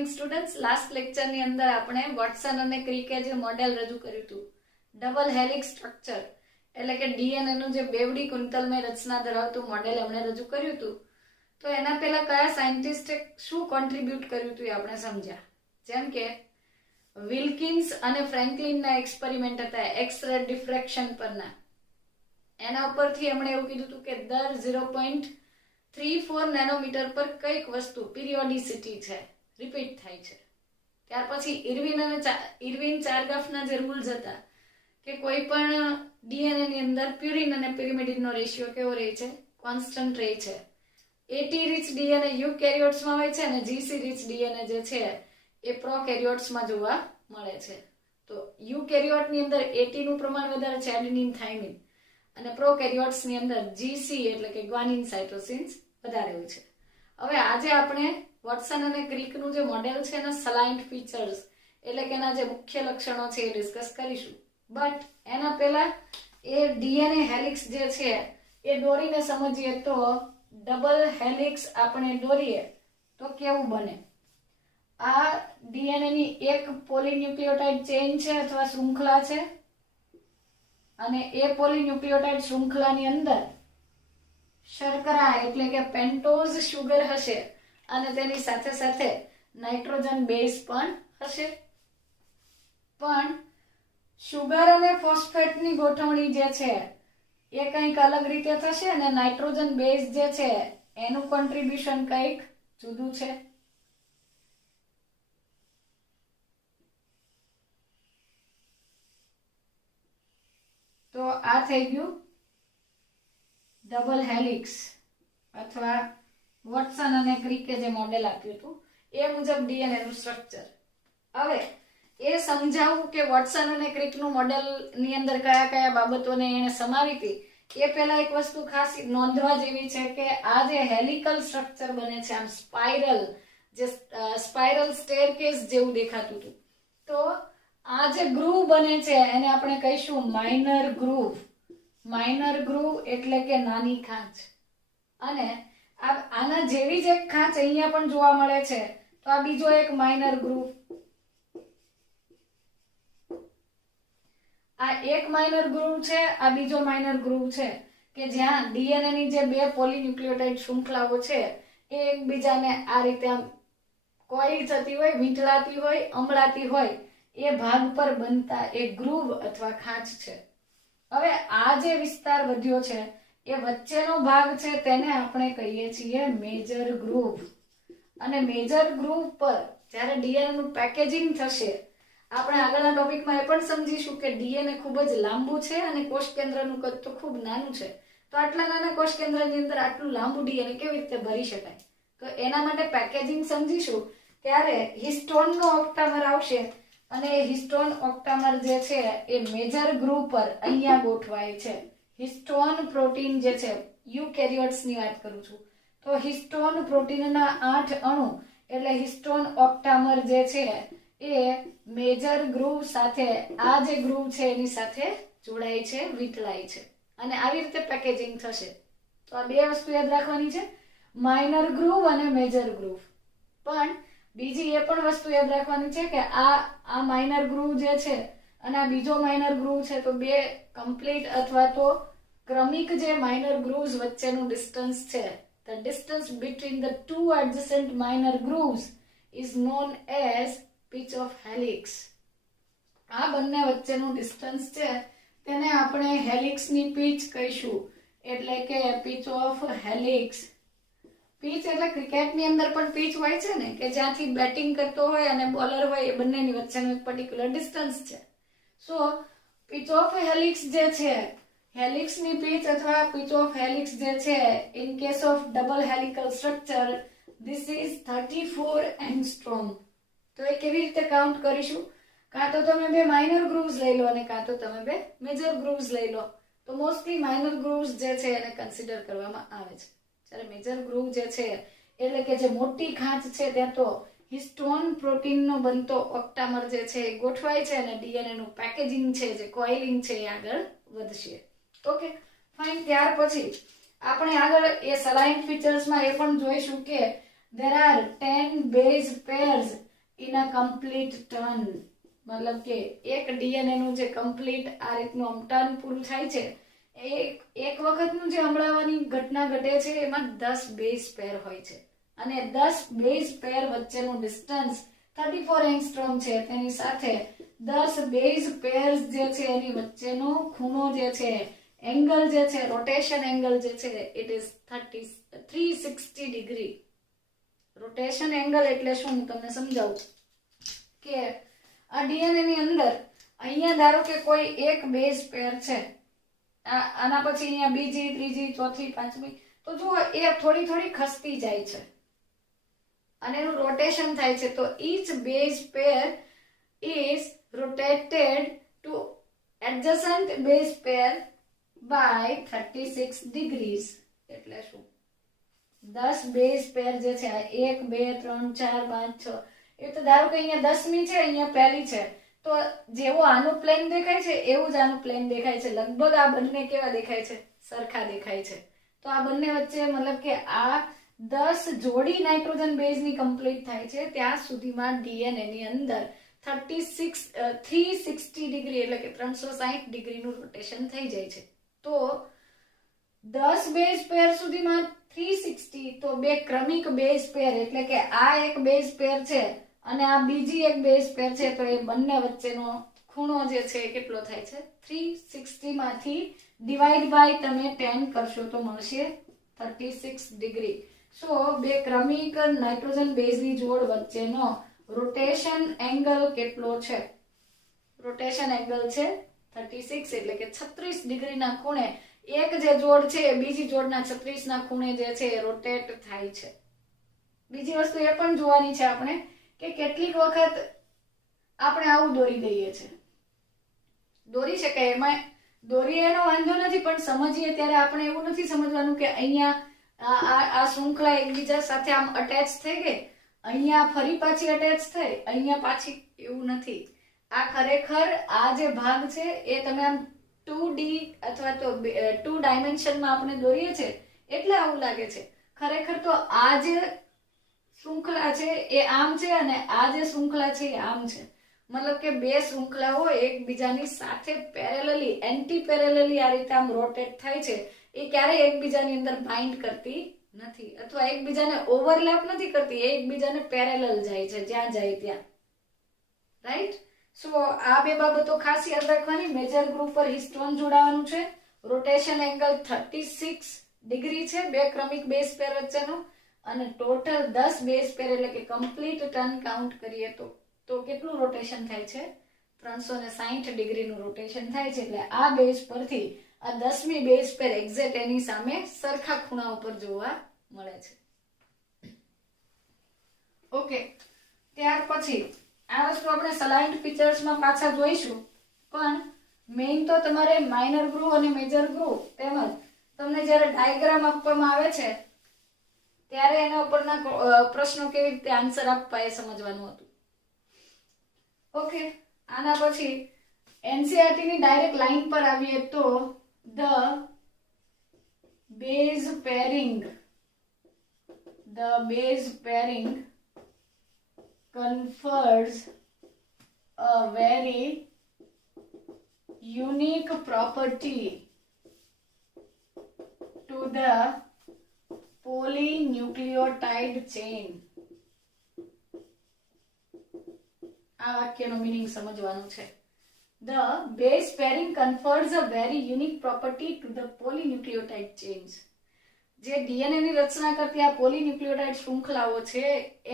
Morning students. Last લેક્ચરની અંદર આપણે Watson અને ક્રિકે જે મોડેલ રજૂ કર્યું હતું, ડબલ હેલિક્સ સ્ટ્રક્ચર એટલે કે ડીએનએ નું જે બેવડી કુંતલમય રચના ધરાવતું મોડેલ એમણે રજૂ કર્યું હતું. તો એના પહેલા કયા સાયન્ટિસ્ટે શું કોન્ટ્રીબ્યુટ કર્યું હતું એ આપણે સમજ્યા. જેમ કે વિલ્કિન્સ અને ફ્રેન્કલિનના એક્સપેરિમેન્ટ હતા એક્સ-રે ડિફ્રેક્શન પરના. એના ઉપરથી એમણે એવું કીધું હતું કે દર 0.34 નેનોમીટર પર કઈક વસ્તુ પીરિયોડિસિટી છે, રિપીટ થાય છે. ત્યાર પછી ઇરવિન ચારગાફના જે રૂલ્સ હતા કે કોઈ પણ ડીએનએ ની અંદર પ્યુરિન અને પિરિમિડિનનો રેશિયો કેવો રહે છે, કોન્સ્ટન્ટ રહે છે. એટી રીચ ડીએનએ યુકેરિયોટ્સમાં હોય છે અને જીસી રીચ ડીએનએ જે છે એ પ્રોકેરિયોટ્સમાં જોવા મળે છે. તો યુકેરિયોટની અંદર એટી નું પ્રમાણ વધારે છે, એડેનિન થાઇમિન, અને પ્રોકેરિયોટ્સની અંદર જીસી એટલે કે ગ્વાનિન સાઇટોસિન્સ વધારે હોય છે. હવે આજે આપણે વોટસન અને ક્રિકનું જે મોડેલ છે એના સલાઇન્ટ ફીચર્સ એટલે કે એના જે મુખ્ય લક્ષણો છે એ ડિસ્કસ કરીશું. બટ એના પહેલા એ ડીએનએ હેલિક્સ જે છે એ દોરીને સમજીએ તો ડબલ હેલિક્સ આપણે દોરીએ તો કેવું બને. આ ડીએનએ ની એક પોલીન્યુક્લિયોટાઇડ ચેઇન છે અથવા શૃંખલા છે, અને એ પોલીન્યુક્લિયોટાઇડ શૃંખલાની અંદર શર્કરા એટલે કે પેન્ટોઝ શુગર હશે અને તેની સાથે સાથે નાઇટ્રોજન બેઝ પણ હશે. પણ શુગર અને ફોસ્ફેટની ગોઠવણી જે છે એ કંઈક અલગ રીતે થશે અને નાઇટ્રોજન બેઝ જે છે એનું કોન્ટ્રીબ્યુશન કંઈક જુદું છે. તો આ થઈ ગયું ડબલ હેલિક્સ અથવા વોટસન અને ક્રિકે જે મોડેલ આપ્યું હતું એ મુજબ ડીએનએ નું સ્ટ્રક્ચર. હવે એ સમજાવું કે વોટસન અને ક્રિકનું મોડેલ ની અંદર કયા કયા બાબતોને એને સમાવી હતી એ પહેલા એક વસ્તુ ખાસ નોંધવા જેવી છે કે આ જે હેલિકલ સ્ટ્રક્ચર બને છે, આમ સ્પાઇરલ સ્ટેરકેસ જેવું દેખાતું હતું, તો આ જે ગ્રુવ બને છે એને આપણે કહીશું માઇનર ગ્રુવ. માઇનર ગ્રુવ એટલે કે નાની ખાંચ. અને આના જેવી જ એક ખાંચ અહીંયા પણ જોવા મળે છે, તો આ બીજો એક માઇનર ગ્રુવ. આ એક માઇનર ગ્રુવ છે, આ બીજો માઇનર ગ્રુવ છે કે જ્યાં ડીએનએ ની જે બે પોલીન્યુક્લિયોટાઇડ શૃંખલાઓ છે એ એકબીજાને આ રીતે આમ કોઇલ થતી હોય, વીંટળાતી હોય, અમળાતી હોય એ ભાગ પર બનતા એક ગ્રુવ અથવા ખાંચ છે. હવે આ જે વિસ્તાર વધ્યો છે એ વચ્ચેનો ભાગ છે તેને આપણે કહીએ છીએ મેજર ગ્રુવ. અને મેજર ગ્રુવ પર જ્યારે ડીએનએ નું પેકેજિંગ થશે, આપણે આગળના ટોપિકમાં એ પણ સમજીશું કે ડીએનએ ખૂબ જ લાંબુ છે અને કોષ કેન્દ્રનું કદ તો ખૂબ નાનું છે. તો આટલા નાના કોષ કેન્દ્રની અંદર આટલું લાંબુ ડીએનએ કેવી રીતે ભરી શકાય, તો એના માટે પેકેજિંગ સમજીશું. ત્યારે હિસ્ટોનનો ઓક્ટામર આવશે અને હિસ્ટોન ઓક્ટામર જે છે એ મેજર ગ્રુવ પર અહીંયા ગોઠવાય છે. હિસ્ટોન પ્રોટીન જે છે, યુકેરિયોટ્સ ની વાત કરું છું, તો હિસ્ટોન પ્રોટીનના 8 અણુ એટલે હિસ્ટોન ઓક્ટામર જે છે એ મેજર ગ્રુવ સાથે આ જે ગ્રુવ છે એની સાથે જોડાય છે, વીંટળાય છે, અને આવી રીતે પેકેજિંગ થશે. તો આ બે વસ્તુ યાદ રાખવાની છે, માઇનર ગ્રુવ અને મેજર ગ્રુવ. પણ બીજી એ પણ વસ્તુ યાદ રાખવાની છે કે આ માઇનર ગ્રુવ જે છે અને આ બીજો માઇનર ગ્રુવ છે, તો બે કમ્પ્લીટ અથવા તો ક્રમિક જે માઇનર ગ્રુવ્સ વચ્ચેનું ડિસ્ટન્સ છે, the distance between the two adjacent minor grooves is known as pitch of helix. આ બંને વચ્ચેનું ડિસ્ટન્સ છે તેને આપણે હેલિક્સની પીચ કહીશું, એટલે કે પીચ ઓફ હેલિક્સ. પીચ એટલે ક્રિકેટની અંદર પણ પીચ હોય છે ને, કે જ્યાંથી બેટિંગ કરતો હોય અને બોલર હોય એ બંનેની વચ્ચેનું એક પર્ટિક્યુલર ડિસ્ટન્સ છે. સો પીચ ઓફ હેલિક્સ જે છે, હેલિક્સની પીચ અથવા પીચ ઓફ હેલિક્સ જે છે in case of double helical structure this is 34 angstrom. તો એ કેવી રીતે કાઉન્ટ કરીશું, કાં તો તમે બે માઇનર ગ્રુવ્સ લઈ લો અને કાં તો તમે બે મેજર ગ્રુવ્સ લઈ લો. તો મોસ્ટલી માઇનર ગ્રુવ્સ જે છે એને કન્સિડર કરવામાં આવે છે, જ્યારે મેજર ગ્રુવ જે છે એટલે કે જે મોટી ખાંચ છે ત્યાં તો હિસ્ટોન પ્રોટીનનો બનતો ઓક્ટામર જે છે એ ગોઠવાય છે અને ડીએનએ નું પેકેજિંગ છે, જે કોઇલિંગ છે એ આગળ વધશે. Okay fine. ત્યાર પછી આપણે આગળ એ સલાઇન ફીચર્સમાં એ પણ જોઈશું કે there are 10 base pairs in a complete turn, મતલબ કે એક ડીએનએ નું જે કમ્પ્લીટ આ રીતનું આમ ટર્ન પૂરું થાય છે, એક વખતનું જે હમણાંની ઘટના ઘટે છે એમાં 10 બેઝ પેર હોય છે અને 10 બેઝ પેર વચ્ચેનું ડિસ્ટન્સ 34 એંગસ્ટ્રોમ છે. તેની સાથે 10 બેઝ પેર્સ જે છે એની વચ્ચેનો ખૂણો જે છે, એંગલ જે છે, રોટેશન એંગલ જે છે, it is 360 degree. Rotation angle એટલે શું હું તમને સમજાવું કે આ ડીએનએ ની અંદર અહીંયા ધારો કે કોઈ એક બેઝ પેર છે, આના પછી અહીંયા બીજી, ત્રીજી, ચોથી, પાંચમી, તો જુઓ એ થોડી થોડી ખસતી જાય છે અને એનું રોટેશન થાય છે. તો each base pair is rotated to adjacent base pair by 36 degrees. એટલે શું? 10 બેઝ પેર જે છે, 1 2 3 4 5 6, એ તો ધારો કે અહીંયા 10મી છે, અહીંયા પહેલી છે, તો જેવો આનું પ્લેન દેખાય છે એવું જ આનું પ્લેન દેખાય છે. લગભગ આ બંને કેવા દેખાય છે? સરખા દેખાય છે. તો આ બંને વચ્ચે મતલબ કે આ 10 જોડી નાઇટ્રોજન બેઝની કમ્પ્લીટ થાય છે ત્યાં સુધીમાં ડીએનએ ની અંદર 360 ડિગ્રી એટલે કે 360 ડિગ્રીનું રોટેશન થઈ જાય છે. તો 10 બેઝ પેર સુધીમાં 360, તો બે ક્રમિક બેઝ પેર એટલે કે આ એક બેઝ પેર છે અને આ બીજી એક બેઝ પેર છે, તો એ બંને વચ્ચેનો ખૂણો જે છે કેટલો થાય છે? 360 માંથી ડિવાઈડ બાય તમે 10 કરશો તો મળશે 36 ડિગ્રી. સો બે ક્રમિક નાઇટ્રોજન બેઝની જોડ વચ્ચેનો રોટેશન એંગલ કેટલો છે? રોટેશન એંગલ છે 36 એટલે કે 36 ડિગ્રીના ખૂણે એક જે જોડ છે બીજી જોડના 36 ના ખૂણે જે છે રોટેટ થાય છે. બીજી વસ્તુ એ પણ જોવાની છે આપણે કે કેટલીક વખત આપણે આવું દોરી દઈએ છે, દોરી શકાય, એમાં દોરીએ એનો વાંધો નથી, પણ સમજીએ ત્યારે આપણે એવું નથી સમજવાનું કે અહીંયા આ શૃંખલા એકબીજા સાથે આમ અટેચ થઈ ગઈ, અહીંયા ફરી પાછી અટેચ થઈ, અહીંયા પાછી, એવું નથી. આ ખરેખર આ જે ભાગ છે એ તમે આમ 2D અથવા તો 2 ડાયમેન્શનમાં આપણે દોરીએ છે એટલે આવું લાગે છે. ખરેખર તો આ જે શૃંખલા છે એ આમ છે અને આ જે શૃંખલા છે એ આમ છે. મતલબ કે બે શૃંખલાઓ એકબીજાની સાથે પેરેલલી, એન્ટી પેરેલલી આ રીતે આમ રોટેટ થાય છે. એ ક્યારેય એકબીજાની અંદર બાઇન્ડ કરતી નથી અથવા એકબીજાને ઓવરલેપ નથી કરતી, એ એકબીજાને પેરેલલ જાય છે જ્યાં જાય ત્યાં. રાઈટ? સો આ બે બાબતો ખાસ યાદ રાખવાની. મેજર ગ્રુપ પર હિસ્ટોન જોડાવાનું છે. રોટેશન એંગલ 36 ડિગ્રી છે બે ક્રમિક બેઝ પેર વચ્ચેનો, અને ટોટલ 10 બેઝ પેર એટલે કે કમ્પ્લીટ ટર્ન કાઉન્ટ કરીએ તો કેટલું રોટેશન થાય છે? 360 ડિગ્રીનું રોટેશન થાય છે. એટલે આ બેઝ પરથી આ 10મી બેઝ પેર એક્ઝેક્ટ એની સામે સરખા ખૂણા ઉપર જોવા મળે છે. ઓકે, ત્યાર પછી આ વસ્તુ આપણે સલાઇન્ડ ફીચર્સમાં પાછા જોઈશું, પણ મેઇન તો તમારે માઇનર ગ્રુવ અને મેજર ગ્રુવ તેમજ તમને જ્યારે ડાયાગ્રામ આપવામાં આવે છે ત્યારે એના ઉપરના પ્રશ્નો કેવી રીતે આન્સર આપવા એ સમજવાનું હતું. ઓકે, આના પછી એનસીઈઆરટી ની ડાયરેક્ટ લાઈન પર આવીએ તો the base pairing confers a very unique property to the polynucleotide chain. આ વાક્યનો મીનિંગ સમજવાનું છે. The base pairing confers a very unique property to the polynucleotide chains. જે ડીએનએ ની રચના કરતી આ પોલીન્યુક્લિયોટાઇડ શૃંખલાઓ છે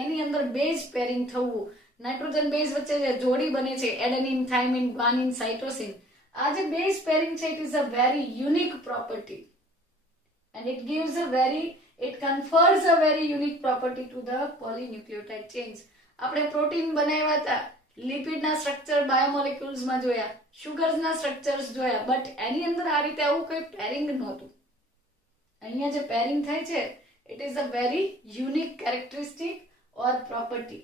એની અંદર બેઝ પેરિંગ થવું, નાઇટ્રોજન બેઝ વચ્ચે જે જોડી બને છે એડેનિન, થાઇમિન, ગ્વાનિન, સાઇટોસિન, આ જે બેઝ પેરિંગ છે it is a very unique property and it confers a very unique property to the polynucleotide chains. આપણે પ્રોટીન બનાવ્યા હતા, લિપિડના સ્ટ્રક્ચર બાયોમોલેક્યુલ્સમાં જોયા, શુગર્સના સ્ટ્રક્ચર્સ જોયા, બટ એની અંદર આ રીતે આવું કોઈ પેરિંગ નહોતું. અહીંયા જે પેરિંગ થાય છે it is a very unique characteristic or property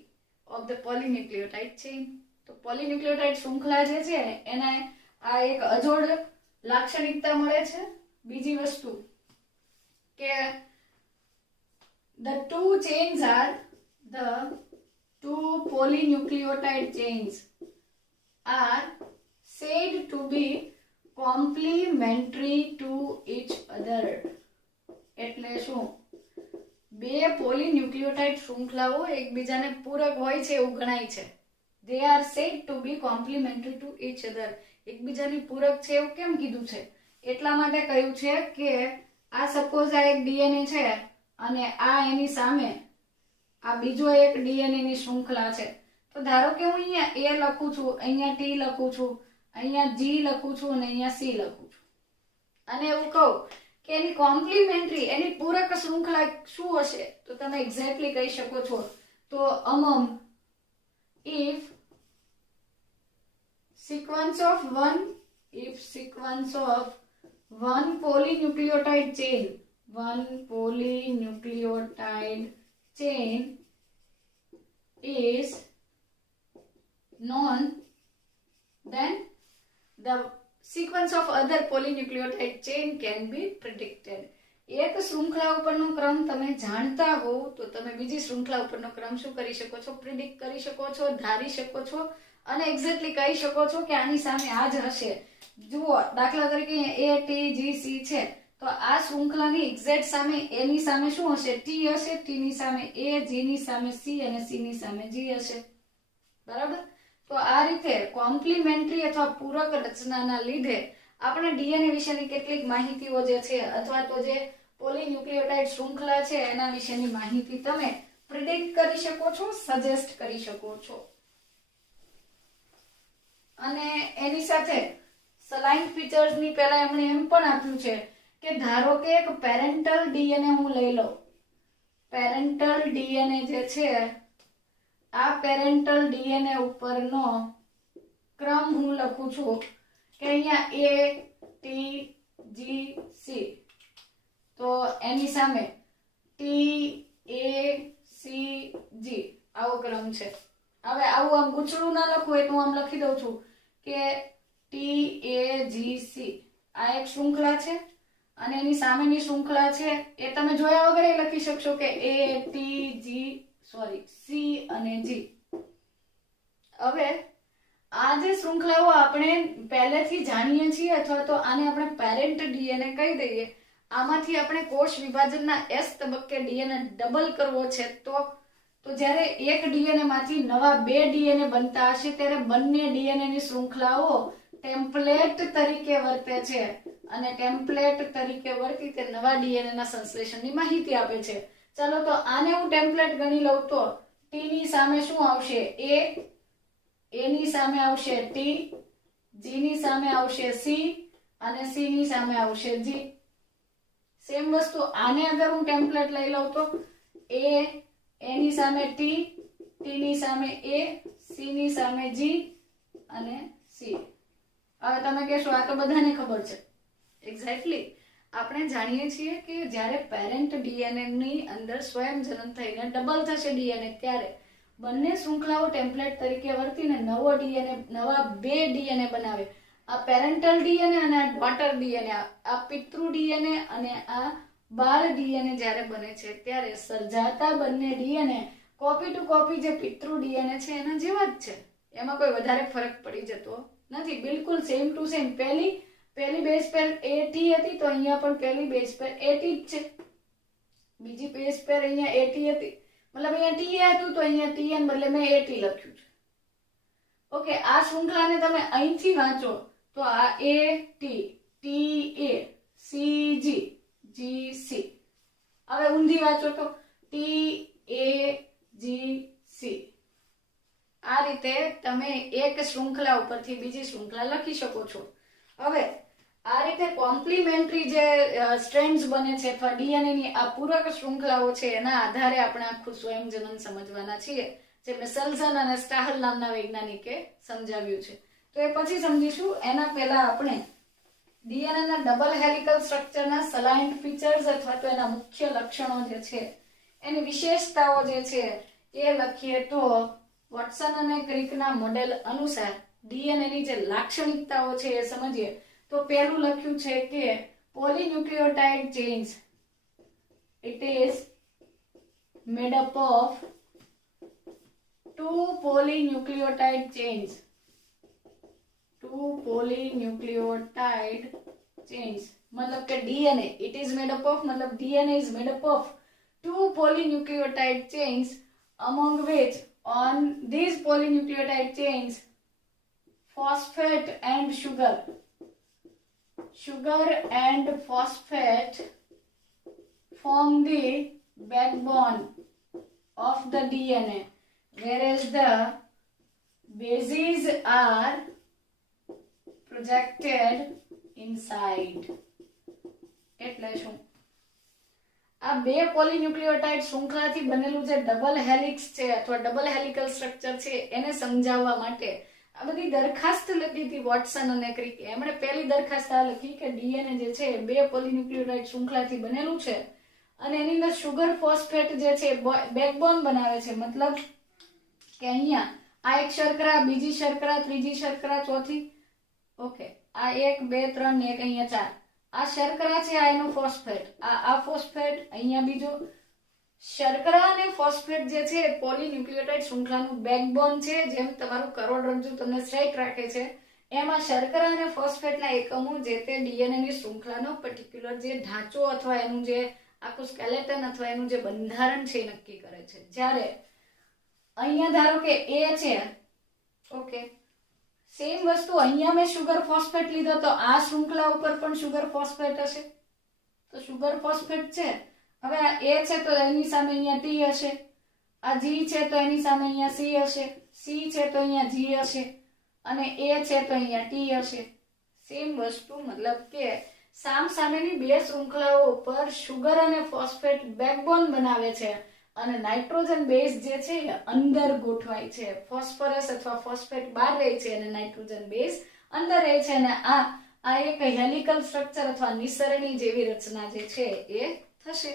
of the polynucleotide chain. તો પોલીન્યુક્લિયોટાઇડ શૃંખલા જે છે એને આ એક અજોડ લાક્ષણિકતા મળે છે. બીજી વસ્તુ કે the two chains are the two polynucleotide chains are said to be complementary to each other. એટલે શું? બે પોલીન્યુક્લિયોટાઇડ શૃંખલાઓ એકબીજાને પૂરક હોય છે એવું ગણાય છે. They are said to be complementary to each other. એકબીજાની પૂરક છે એવું કેમ કીધું છે? એટલા માટે કહ્યું છે કે આ સપોઝ આ એક ડીએનએ છે અને આ એની સામે આ બીજો એક ડીએનએ ની શૃંખલા છે. તો ધારો કે હું અહીંયા એ લખું છું, અહીંયા ટી લખું છું, અહીંયા જી લખું છું અને અહીંયા સી લખું છું અને એવું કહું કે એની કોમ્પ્લિમેન્ટરી એની પૂરક શૃંખલા શું હશે તો તમે એક્ઝેક્ટલી કહી શકો છો. તો among if sequence of one polynucleotide chain is known, then the sequence of other polynucleotide chain can be predicted. એક શૃંખલા ઉપરનો ક્રમ તમે જાણતા હો તો તમે બીજી શૃંખલા ઉપરનો ક્રમ શું કરી શકો છો? પ્રિડિક્ટ કરી શકો છો, ધારી શકો છો અને એક્ઝેક્ટલી કહી શકો છો કે આની સામે આ જ હશે. જુઓ, દાખલા તરીકે એ ટી જી સી છે તો આ શૃંખલાની એક્ઝેક્ટ સામે એની સામે શું હશે? ટી હશે, ટી ની સામે એ, જી ની સામે સી અને સી ની સામે જી હશે. બરાબર? તો આ રીતે કોમ્પ્લિમેન્ટરી અથવા પૂરક રચનાના લીધે આપણે ડીએનએ વિશેની કેટલીક માહિતીઓ જે છે અથવા તો જે પોલીન્યુક્લિયોટાઇડ શૃંખલા છે એના વિશેની માહિતી તમે પ્રિડિક્ટ કરી શકો છો, સજેસ્ટ કરી શકો છો. અને એની સાથે સલાઇન ફીચર્સ ની પહેલા એમણે એમ પણ આપ્યું છે કે ધારો કે એક પેરેન્ટલ ડીએનએ હું લઈ લઉં. પેરેન્ટલ ડીએનએ જે છે આ પેરેન્ટલ ડીએનએ ઉપરનો ક્રમ હું લખું છું કે અહીંયા એ ટી જી સી, તો એની સામે ટી એ સી જી આવો ક્રમ છે. હવે આવું આમ ગૂંચળું ના લખવું હોય તો હું આમ લખી દઉં છું કે ટી એ જી સી આ એક શૃંખલા છે અને એની સામેની શૃંખલા છે એ તમે જોયા વગર એ લખી શકશો કે એ ટી જી સી અને જી. હવે આ જે શૃંખલાઓ આપણે પહેલેથી જાણીએ છીએ અથવા તો આને આપણે પેરેન્ટ ડીએનએ કહી દઈએ, આમાંથી આપણે કોષ વિભાજનના એસ તબક્કે ડીએનએ ડબલ કરવો છે તો જ્યારે એક ડીએનએ માંથી નવા બે ડીએનએ બનતા હશે ત્યારે બંને ડીએનએ ની શૃંખલાઓ ટેમ્પલેટ તરીકે વર્તે છે અને ટેમ્પલેટ તરીકે વર્તી તે નવા ડીએનએ ના સંશ્લેષણની માહિતી આપે છે. ચાલો તો આને હું ટેમ્પલેટ ગણી લઉં તો ટી ની સામે શું આવશે? એ ની સામે આવશે ટી, જી ની સામે આવશે સી અને સી ની સામે આવશે જી. સેમ વસ્તુ આને અગર હું ટેમ્પલેટ લઈ લઉં તો એની સામે ટી, ટી ની સામે એ, સી ની સામે જી અને સી. હવે તમે કહેશો આ તો બધાને ખબર છે. એક્ઝેક્ટલી આપણે જાણીએ છીએ કે જ્યારે પેરેન્ટ ડીએનએ ની અંદર સ્વયંજનન થઈને ડબલ થશે ડીએનએ ત્યારે બંને શૃંખલાઓ ટેમ્પલેટ તરીકે વર્તીને નવા બે ડીએનએ બનાવે. આ પેરેન્ટલ ડીએનએ અને આ ડોટર ડીએનએ, આ પિતૃ ડીએનએ અને આ બાળ ડીએનએ જ્યારે બને છે ત્યારે સર્જાતા બંને ડીએનએ કોપી ટુ કોપી જે પિતૃ ડીએનએ છે એના જેવા જ છે. એમાં કોઈ વધારે ફરક પડી જતો નથી. બિલકુલ સેમ ટુ સેમ. પહેલી બેઝ પેર એ ટી હતી તો અહીંયા પણ પહેલી બેઝ પેર એ ટી જ છે. બીજી બેઝ પેર અહીંયા એ ટી હતી, મતલબ અહીંયા ટી હતું તો અહીંયા ટી એન બદલે મેં એ ટી લખ્યું છે. ઓકે, આ શૃંખલાને તમે અહીંથી વાંચો તો આ A T, T A, C G, G C. હવે ઊંધી વાંચો તો ટી એ જી સી. આ રીતે તમે એક શૃંખલા ઉપરથી બીજી શૃંખલા લખી શકો છો. હવે આ રીતે કોમ્પ્લિમેન્ટરી જે સ્ટ્રેન્ડ્સ બને છે અથવા ડીએનએ ની આ પૂરક શૃંખલાઓ છે એના આધારે આપણે આખું સ્વયંજનન સમજવાના છીએ, જે મેસેલ્સન અને સ્ટાહલ નામના વૈજ્ઞાનિકે સમજાવ્યું છે. તો એ પછી સમજીશું. એના પહેલા આપણે ડીએનએ ના ડબલ હેલિકલ સ્ટ્રક્ચરના સલાઇન્ડ ફીચર્સ અથવા તો એના મુખ્ય લક્ષણો જે છે એની વિશેષતાઓ જે છે એ લખીએ તો વોટસન અને ક્રિકના મોડેલ અનુસાર ડીએનએ ની જે લાક્ષણિકતાઓ છે એ સમજીએ તો પહેલું લખ્યું છે કે polynucleotide chains, it is made up of 2 two polynucleotide chains. Two polynucleotide chains. मतलब के DNA. It is made up of. मतलब DNA is made up of two polynucleotide chains, among which on these polynucleotide chains, phosphate and sugar and phosphate form the backbone of the DNA, whereas the bases are projected inside. એટલે શું? આ બે પોલીન્યુક્લિયોટાઇડ શૃંખલાથી બનેલું જે double helix છે અથવા double helical structure છે એને સમજાવવા માટે આ બધી દરખાસ્ત લખી હતી વોટસન અને ક્રિકે. એમણે પહેલી દરખાસ્ત આ લખી કે ડીએનએ જે છે બે પોલીન્યુક્લિયોટાઇડ શૃંખલાથી બનેલું છે અને એની અંદર શુગર ફોસ્ફેટ જે છે બેકબોન બનાવે છે. મતલબ કે અહીંયા આ એક શર્કરા, બીજી શર્કરા, ત્રીજી શર્કરા, ચોથી, ઓકે, આ 1 2 3 ને એક અહીંયા 4. આ શર્કરા છે, આ એનો ફોસ્ફેટ, આ ફોસ્ફેટ, અહીંયા બીજો શર્કરા અને ફોસ્ફેટ જે છે પોલીન્યુક્લિયોટાઇડ શૃંખલાનું બેકબોન છે. જેમ તમારું કરોડરજ્જુ તમને સ્ટ્રાઇટ રાખે છે એમાં શર્કરા અને ફોસ્ફેટના એકમો જે તે ડીએનએ ની શૃંખલાનો પર્ટિક્યુલર જે ઢાંચો અથવા એનું જે આખું સ્કેલેટન અથવા એનું જે બંધારણ છે એ નક્કી કરે છે. જ્યારે અહીંયા ધારો કે એ છે, ઓકે, સેમ વસ્તુ અહીંયા મેં શુગર ફોસ્ફેટ લીધો તો આ શૃંખલા ઉપર પણ શુગર ફોસ્ફેટ હશે. તો શુગર ફોસ્ફેટ છે, હવે આ એ છે તો એની સામે અહીંયા ટી હશે, આ જી છે તો એની સામે અહીંયા સી હશે, સી છે તો અહીંયા જી હશે અને એ છે તો અહીંયા ટી હશે. સેમ વસ્તુ, મતલબ કે સામ સામેની બે શૃંખલાઓ ઉપર શુગર અને ફોસ્ફેટ બેકબોન બનાવે છે અને નાઇટ્રોજન બેઝ જે છે અંદર ગોઠવાય છે. ફોસ્ફરસ અથવા ફોસ્ફેટ બહાર રહે છે અને નાઇટ્રોજન બેઝ અંદર રહે છે અને આ એક હેલિકલ સ્ટ્રક્ચર અથવા નિસરણી જેવી રચના જે છે એ થશે.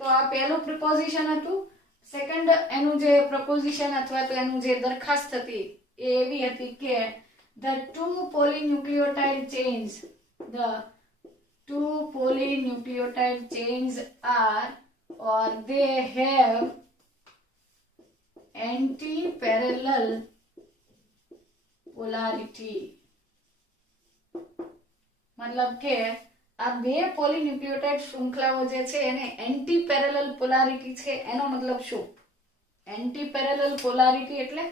તો આ પહેલું પ્રિપોઝિશન હતું. સેકન્ડ એનું જે પ્રપોઝિશન અથવા તો એનું જે દરખાસ્ત હતી એ એવી હતી કે the two polynucleotide chains are or they have anti-parallel polarity. મતલબ કે આ બે પોલીન્યુક્લિયોટાઇડ શૃંખલાઓ જે છે એને એન્ટી પેરેલલ પોલારિટી છે. એનો મતલબ શું? એન્ટી પેરેલલ પોલારિટી એટલે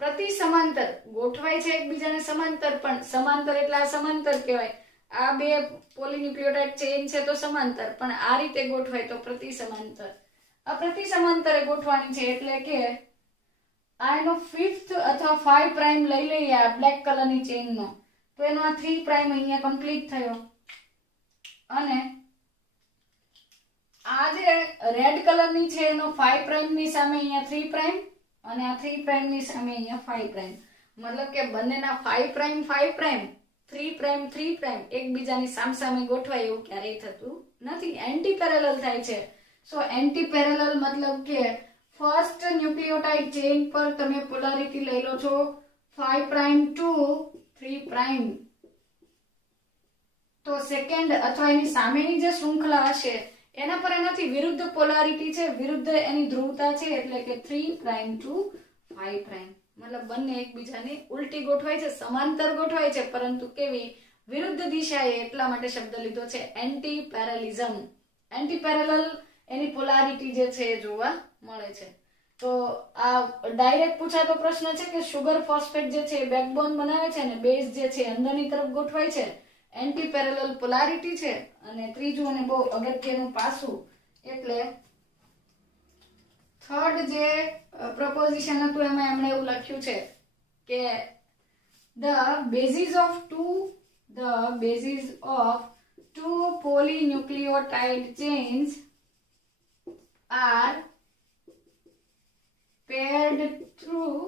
પ્રતિ સમાંતર ગોઠવાય છે એકબીજાને સમાંતર, પણ સમાંતર એટલે આ સમાંતર કહેવાય. આ બે પોલીન્યુક્લિયોટાઇડ ચેઇન છે તો સમાંતર, પણ આ રીતે ગોઠવાય તો પ્રતિ સમાંતર. આ પ્રતિ સમાંતરે ગોઠવાની છે એટલે કે આ એનો 5th અથવા 5 પ્રાઇમ લઈ લઈએ આ બ્લેક કલરની ચેઇનનો, તો એનો આ 3 પ્રાઇમ અહીંયા કમ્પ્લીટ થયો અને આ જે રેડ કલરની છે એનો 5 પ્રાઇમ ની સામે અહીંયા 3 પ્રાઇમ અને આ 3 પ્રાઇમ ની સામે અહીંયા 5 પ્રાઇમ. મતલબ કે બંનેના 5 પ્રાઇમ 5 પ્રાઇમ 3 પ્રાઇમ 3 પ્રાઇમ એકબીજાની સામસામે ગોઠવાય એવું ક્યારેય થતું નથી. એન્ટી પેરેલલ થાય છે. સો એન્ટી પેરેલલ મતલબ કે ફર્સ્ટ ન્યુક્લિયોટાઇડ ચેઇન પર તમે પોલારિટી લઈ લો છો 5 પ્રાઇમ ટુ 3 પ્રાઇમ, તો સેકન્ડ અથવા એની સામેની જે શૃંખલા હશે એના પર એનાથી વિરુદ્ધ પોલારિટી છે, વિરુદ્ધ એની ધ્રુવતા છે, એટલે કે 3 પ્રાઇમ ટુ 5 પ્રાઇમ. મતલબ બંને એકબીજાની ઉલટી ગોઠવાય છે, સમાંતર ગોઠવાય છે, પરંતુ કેવી? વિરુદ્ધ દિશાએ. એટલા માટે શબ્દ લીધો છે એન્ટી પેરેલિઝમ. એન્ટી પેરેલલ એની પોલારિટી જે છે એ જોવા મળે છે. તો આ ડાયરેક્ટ પૂછાતો પ્રશ્ન છે કે શુગર ફોસ્ફેટ જે છે એ બેકબોન બનાવે છે અને બેઝ જે છે અંદરની તરફ ગોઠવાય છે, એન્ટી પેરેલલ પોલારિટી છે. અને ત્રીજું અને બહુ અગત્યનું પાસું એટલે થર્ડ જે પ્રપોઝિશન હતું એમાં એમણે એવું લખ્યું છે કે the bases of two polynucleotide chains are paired through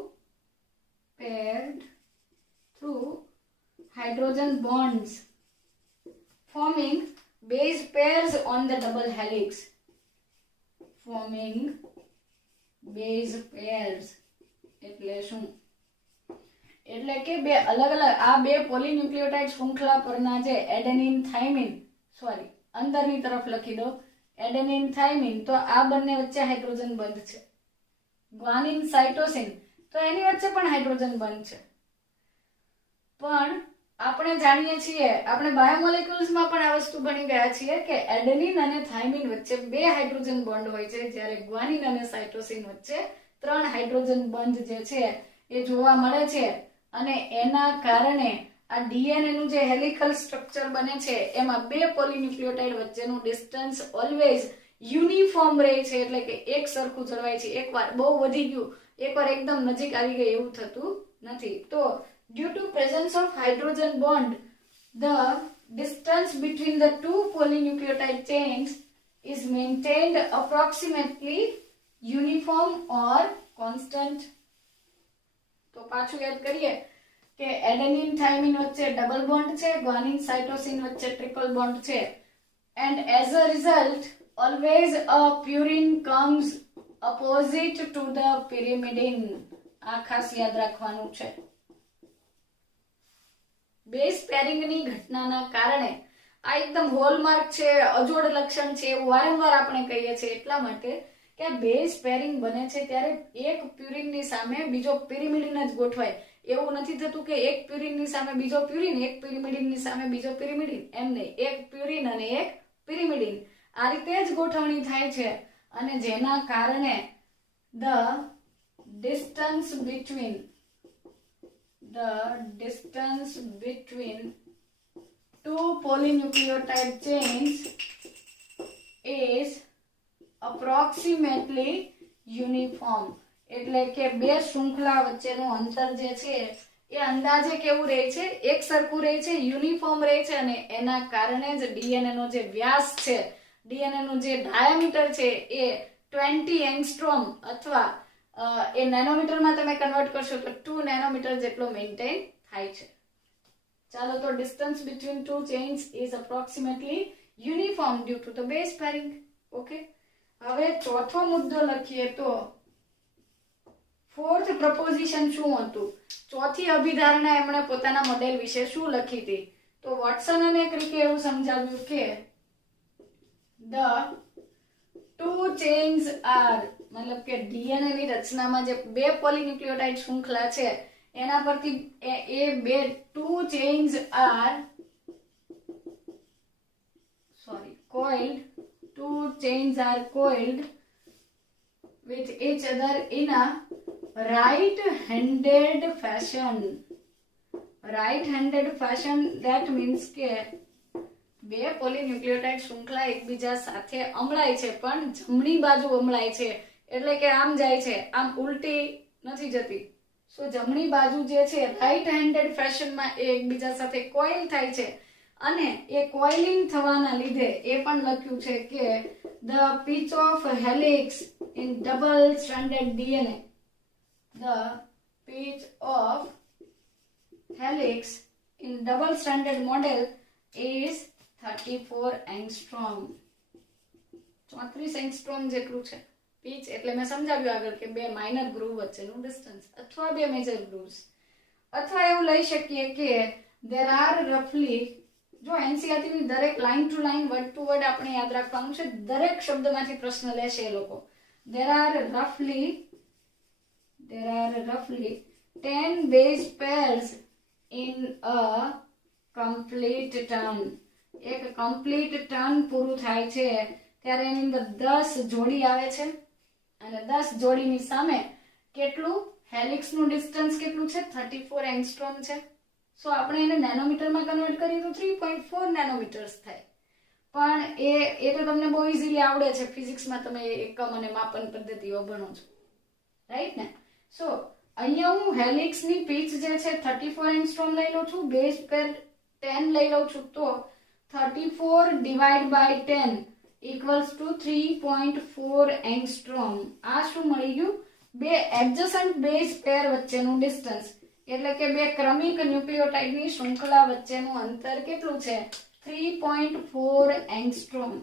hydrogen bonds, forming base pairs on the double helix. Forming base pairs એટલે શું? એટલે કે બે અલગ અલગ આ બે પોલીન્યુક્લિયોટાઇડ શૃંખલા પરના જે એડેનિન થાઇમિન, સોરી અંદરની તરફ લખી દો એડેનિન થાઇમિન, તો આ બંને વચ્ચે હાઇડ્રોજન બંધ છે. ગ્વાનિન સાઇટોસિન, તો એની વચ્ચે પણ હાઇડ્રોજન બંધ છે. પણ આપણે જાણીએ છીએ, આપણે બાયોમોલેક્યુલ્સમાં પણ આ વસ્તુ ભણી ગયા છીએ કે એડેનિન અને થાઇમિન વચ્ચે 2 હાઇડ્રોજન બોન્ડ હોય છે, જ્યારે ગ્વાનિન અને સાઇટોસિન વચ્ચે 3 હાઇડ્રોજન બંધ જે છે એ જોવા મળે છે. અને એના કારણે આ ડીએનએ નું જે હેલિકલ સ્ટ્રક્ચર બને છે એમાં 2 પોલીન્યુક્લિયોટાઇડ વચ્ચેનું ડિસ્ટન્સ ઓલવેઝ યુનિફોર્મ રહે છે, એટલે કે એક સરખું જળવાય છે. એકવાર બહુ વધી ગયું, એકવાર એકદમ નજીક આવી ગઈ એવું થતું નથી. તો due to presence of hydrogen bond, the distance between the two polynucleotide chains is maintained approximately uniform or constant. તો પાછું યાદ કરીએ કે એડેનિન થાઇમિન વચ્ચે ડબલ બોન્ડ છે, ગ્વાનિન સાઇટોસિન વચ્ચે ટ્રિપલ બોન્ડ છે, and as a result always a purine comes opposite to the pyrimidine. આ ખાસ યાદ રાખવાનું છે. બેઝ પેરિંગની ઘટનાના કારણે આ એકદમ હોલમાર્ક છે, અજોડ લક્ષણ છે એવું વારંવાર આપણે કહીએ છીએ, એટલા માટે કે બેઝ પેરિંગ બને છે ત્યારે એક પ્યુરિનની સામે બીજો પિરિમિડિન જ ગોઠવાય. એવું નથી થતું કે એક પ્યુરિનની સામે બીજો પ્યુરિન, એક પિરિમિડિનની સામે બીજો પિરિમિડિન, એમ નહીં, એક પ્યુરિન અને એક પિરિમિડિન આ રીતે જ ગોઠવણી થાય છે. અને જેના કારણે the distance between two polynucleotide chains is approximately uniform. એટલે કે બે શૃંખલા વચ્ચેનું અંતર જે છે એ અંદાજે કેવું રહે છે, એક સરખું રહે છે, યુનિફોર્મ રહે છે. અને એના કારણે જ ડીએનએ નો જે વ્યાસ છે, ડીએનએ નું જે ડાયામીટર છે એ 20 એંગસ્ટ્રોમ અથવા એ નેનોમીટરમાં તમે કન્વર્ટ કરશો તો 2 નેનોમીટર જેટલો મેન્ટેન થાય છે. ચાલો, તો distance between two chains is approximately uniform due to the base pairing. Okay, હવે ચોથો મુદ્દો લખીએ તો ફોર્થ પ્રપોઝિશન શું હતું? ચોથી અભિધારણા એમણે પોતાના મોડેલ વિશે શું લખી હતી? તો વોટસન અને ક્રિકે એવું સમજાવ્યું કે the two chains are, મતલબ કે ડીએનએ ની રચનામાં જે 2 પોલીન્યુક્લિયોટાઇડ શૃંખલા છે એના પરથી એ 2 chains are coiled with each other in a right-handed fashion. Right-handed fashion, that means કે 2 પોલીન્યુક્લિયોટાઇડ શૃંખલા એકબીજા સાથે અમળાય છે, પણ જમણી બાજુ અમળાય છે, એટલે કે આમ જાય છે, આમ ઉલટી નથી જતી. સો જમણી બાજુ જે છે રાઈટ હેન્ડેડ ફેશનમાં એ એકબીજા સાથે કોઇલ થાય છે. અને એ કોઇલિંગ થવાના લીધે એ પણ લખ્યું છે કે the pitch of helix in double stranded DNA, the pitch of helix in double stranded model is 34 angstrom. 34 angstrom જેટલું છે પીચ. એટલે મેં સમજાવ્યું આગળ કે 2 માઇનર ગ્રુવ વચ્ચેનું ડિસ્ટન્સ, અથવા 2 મેજર ગ્રુવ્સ, અથવા એવું લઈ શકીએ કે there are roughly, જો એનસીઈઆરટી ની દરેક line to line, word to word આપણે યાદ રાખવાનું છે, દરેક શબ્દમાંથી પ્રશ્ન લેશે એ લોકો. there are roughly 10 base pairs in a complete turn. એક કમ્પ્લીટ ટર્ન પૂરું થાય છે ત્યારે એની અંદર 10 જોડી આવે છે, અને 10 જોડીની સામે કેટલું હેલિક્સ નું ડિસ્ટન્સ કેટલું છે? 34 એંગસ્ટ્રોમ છે. સો આપણે એને નેનોમીટરમાં કન્વર્ટ કરીએ તો 3.4 નેનોમીટર્સ થાય. પણ એ તો તમને બહુ ઇઝીલી આવડે છે, ફિઝિક્સમાં તમે એકમ અને માપન પદ્ધતિઓ ભણો છો, રાઈટ ને? સો અહીંયા હું હેલિક્સની પીચ જે છે 34 એંગસ્ટ્રોમ લઈ લઉં છું, બેઝ પેર 10 લઈ લઉં છું, તો 34 divide by 10 equals to 3.4 angstrom. આ શું મળી ગયું? 2 એડજસન્ટ બેઝ પેર વચ્ચેનું ડિસ્ટન્સ, એટલે કે 2 ક્રમિક ન્યુક્લિયોટાઇડની શૃંખલા વચ્ચેનું અંતર કેટલું છે? 3.4 એંગસ્ટ્રોમ.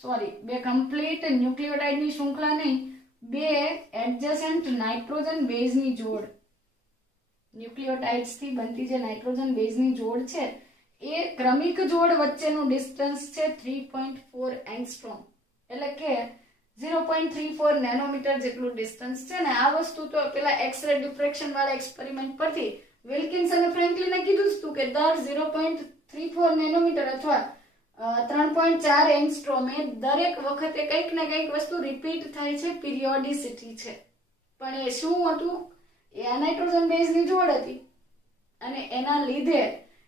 સોરી, 2 કમ્પ્લીટ ન્યુક્લિયોટાઇડની શૃંખલા નહીં, 2 એડજસન્ટ નાઇટ્રોજન બેઝની જોડ, ન્યુક્લિયોટાઇડ્સ થી બનતી જે નાઇટ્રોજન બેઝની જોડ છે એ ક્રમિક જોડ વચ્ચેનું ડિસ્ટન્સ છે 3.4 એંગસ્ટ્રોમ. એટલે કે 0.34 નેનોમીટર જેટલું ડિસ્ટન્સ છે ને. આ વસ્તુ તો પેલા એક્સરે ડિફ્રેક્શન વાળા એક્સપેરિમેન્ટ પરથી વિલ્કિન્સ અને ફ્રેન્કલિને કીધું જ હતું કે દર 0.34 નેનોમીટર અથવા 3.4 એંગસ્ટ્રોમે દરેક વખતે કંઈક ને કંઈક વસ્તુ રિપીટ થાય છે, પીરિયોડિસિટી છે. પણ એ શું હતું? એ નાઇટ્રોજન બેઝની જોડ હતી અને એના લીધે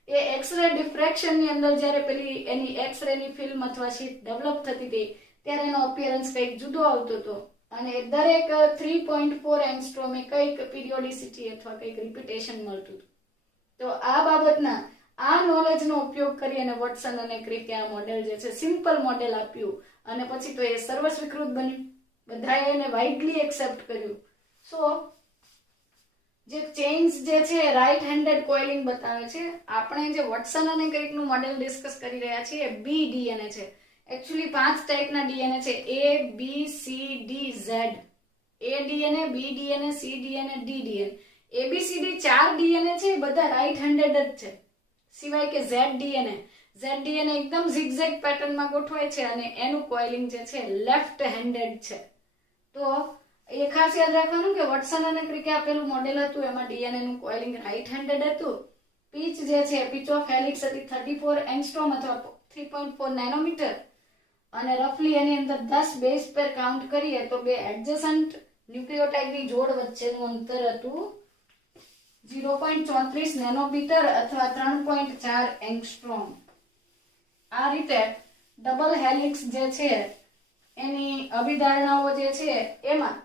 એ એક્સરે ડિફ્રેક્શન ની અંદર જ્યારે પેલી એની એક્સરે ની ફિલ્મ અથવા શીટ ડેવલપ થતી હતી ત્યારે એનો અપિયરન્સ કંઈક જુદો આવતો હતો અને દરેક 3.4 એંગસ્ટ્રોમે કંઈક પીરિયોડિસિટી અથવા કંઈક રિપીટેશન મળતું હતું. તો આ બાબતના આ નોલેજનો ઉપયોગ કરી અને વોટસન અને ક્રિકે આ મોડેલ જે છે સિમ્પલ મોડેલ આપ્યું અને પછી તો એ સર્વસ્વીકૃત બન્યું, બધાએ એને વાઇડલી એક્સેપ્ટ કર્યું. સો જે ચેન્જ જે છે રાઈટ હેન્ડેડ કોઇલિંગ બતાવે છે. આપણે જે વોટસન અને ક્રિકનું મોડેલ ડિસ્કસ કરી રહ્યા છીએ બી ડીએનએ છે. એકચ્યુઅલી 5 ટાઈપના ડીએનએ છે, A B C D Z. A DNA, B DNA, C DNA, D DNA. A B C D 4 DNA છે, બધા રાઈટ હેન્ડેડ જ છે, સિવાય કે Z ડીએનએ. Z ડીએનએ એકદમ ઝિગઝેગ પેટર્નમાં ગોઠવાય છે અને એનું કોઇલિંગ જે છે લેફ્ટ હેન્ડેડ છે. તો એ ખાસ યાદ રાખવાનું કે વોટસન અને ક્રિકે આપેલું મોડેલ હતું એમાં ડીએનએ નું કોઇલિંગ રાઈટ હેન્ડેડ હતું. પીચ જે છે પીચ ઓફ હેલિક્સ હતી 34 એંગસ્ટ્રોમ અથવા 3.4 નેનોમીટર અને રફલી એની અંદર 10 બેઝ પેર કાઉન્ટ કરીએ તો બે એડજસન્ટ ન્યુક્લિયોટાઇડની જોડ વચ્ચેનું અંતર હતું 0.34 નેનોમીટર અથવા 3.4 એંગસ્ટ્રોમ. આ રીતે ડબલ હેલિક્સ જે છે એની અભિધારણાઓ જે છે એમાં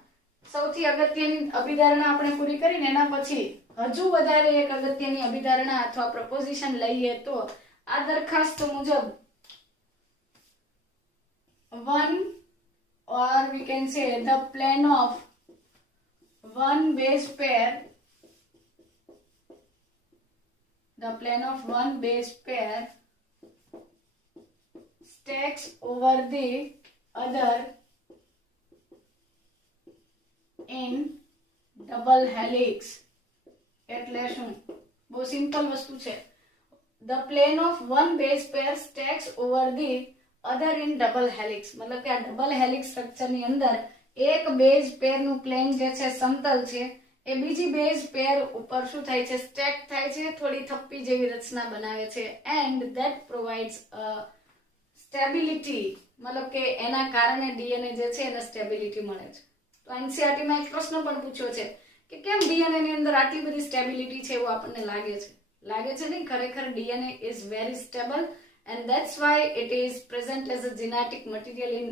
સૌથી અગત્યની અભિધારણા આપણે પૂરી કરીને એના પછી હજુ વધારે એક અગત્યની અભિધારણા અથવા પ્રપોઝિશન લઈએ તો આ દરખાસ્ત મુજબ one or we can say the plane of one base pair stacks over the other in double helix. એટલે શું? બહુ સિમ્પલ વસ્તુ છે. The plane of one base pair stacks over the other in double helix. મતલબ કે આ double helix structure ની અંદર એક બેઝ પેર નું પ્લેન જે છે સમતલ છે એ બીજી બેઝ પેર ઉપર શું થાય છે? સ્ટેક થાય છે, થોડી થપ્પી જેવી રચના બનાવે છે and that provides a stability. મતલબ કે એના કારણે ડીએનએ જે છે એને સ્ટેબિલિટી મળે છે. તો એનસીઆરટી માં એક પ્રશ્ન પણ પૂછ્યો છે કે કેમ ડીએનએ ની અંદર આટલી બધી સ્ટેબિલિટી છે એવું આપણને લાગે છે નહીં, ખરેખર DNA is very stable and that's why it is present as a genetic material in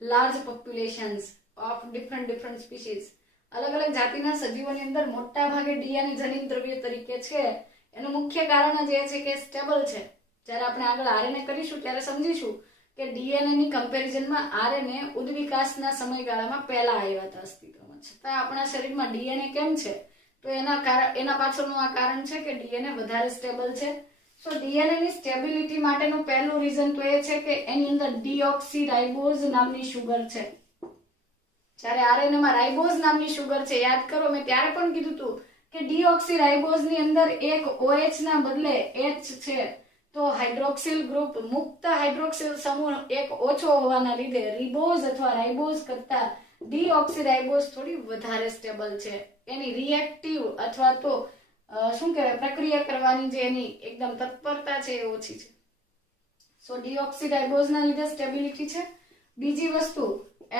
large populations of different species. અલગ અલગ જાતિના સજીવોની અંદર મોટા ભાગે ડીએનએ જનિત દ્રવ્ય તરીકે છે. એનું મુખ્ય કારણ જ એ છે કે સ્ટેબલ છે. જ્યારે આપણે આગળ આરએનએ કરીશું ત્યારે સમજીશું કે ડીએનએ ની કમ્પેરિઝનમાં આરએનએ ઉદ્વિકાસના સમયગાળામાં પહેલા આવ્યા હતા અસ્તિત્વમાં. છતાં આપણા શરીરમાં ડીએનએ કેમ છે? તો એના પાછળનું આ કારણ છે કે ડીએનએ વધારે સ્ટેબલ છે. સો ડીએનએ ની સ્ટેબિલિટી માટેનું પહેલું રીઝન તો એ છે કે એની અંદર ડીઓક્સીરાઇબોઝ નામની શુગર છે. જ્યારે આરએનએ માં રાઇબોઝ નામની શુગર છે, યાદ કરો મેં ત્યારે પણ કીધું હતું કે ડીઓક્સીરાઇબોઝ ની અંદર એક OH ના બદલે H છે. તો હાઇડ્રોક્સિલ ગ્રુપ મુક્ત હાઇડ્રોક્સિલ સમૂહ એક ઓછો હોવાના લીધે રિબોઝ અથવા રાઇબોઝ કરતા ડીઓક્સીરાઇબોઝ થોડી વધારે સ્ટેબલ છે. એની રિએક્ટિવ અથવા તો શું કહેવાય પ્રક્રિયા કરવાની જે એની એકદમ તત્પરતા છે એ ઓછી છે. સો ડીઓક્સીરાઇબોઝ ના લીધે સ્ટેબિલિટી છે. બીજી વસ્તુ